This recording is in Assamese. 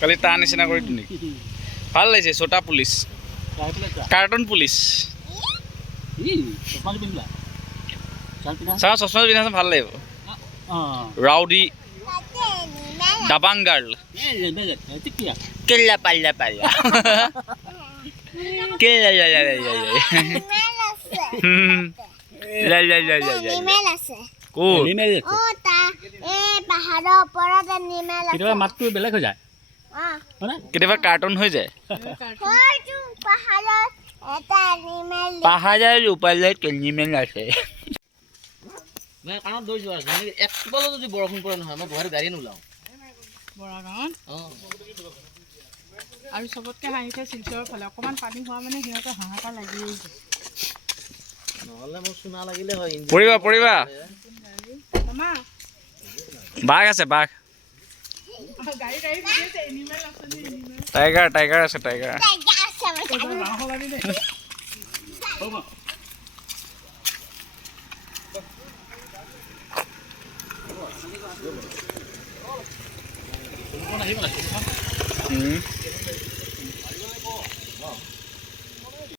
কালি তাৰ নিচিনা কৰি দিওঁ নেকি ভাল লাগিছে ছোটা পুলিচ কাৰ্টুন পুলিচ চাওঁ চশমা পিন্ধাচোন ভাল লাগিব ৰাউডি দাবাং গাৰ্ল কেল্লা পাল্লা পাল্লা কেল্লা লা লা লা লা লা লা লা লা নিমেল আছে ক'ত ও তা এই পাহাৰৰ ওপৰত নিমেল আছে কেতিয়াবা মাতটো বেলেগ হৈ যায় কেতিয়াবা কাৰ্টুন হৈ যায় হয়তো পাহাৰত এটা নিমেল পাহাৰৰ ওপৰত নিমেল আছে মই কাণত দৌৰিছোঁ আৰু এক টোপালো যদি বৰষুণ পৰে নহয় মই গুৱাহাটীত গাড়ী নোলাওঁ বৰা গাঁৱত আৰু চবতকৈ হাঁহিছে শিলচৰৰ ফালে অকণমান পানী হোৱা মানে সিহঁতৰ হাহাকাৰ লাগিয়েই যায় নহ'লে মোৰ চুনা লাগিলে হয় পৰিবা পৰিবা মামা বাঘ আছে বাঘ গাড়ী গাড়ী ভিডিঅ'তে এনিমেল আছে নে এনিমেল টাইগাৰ টাইগাৰ আছে টাইগাৰ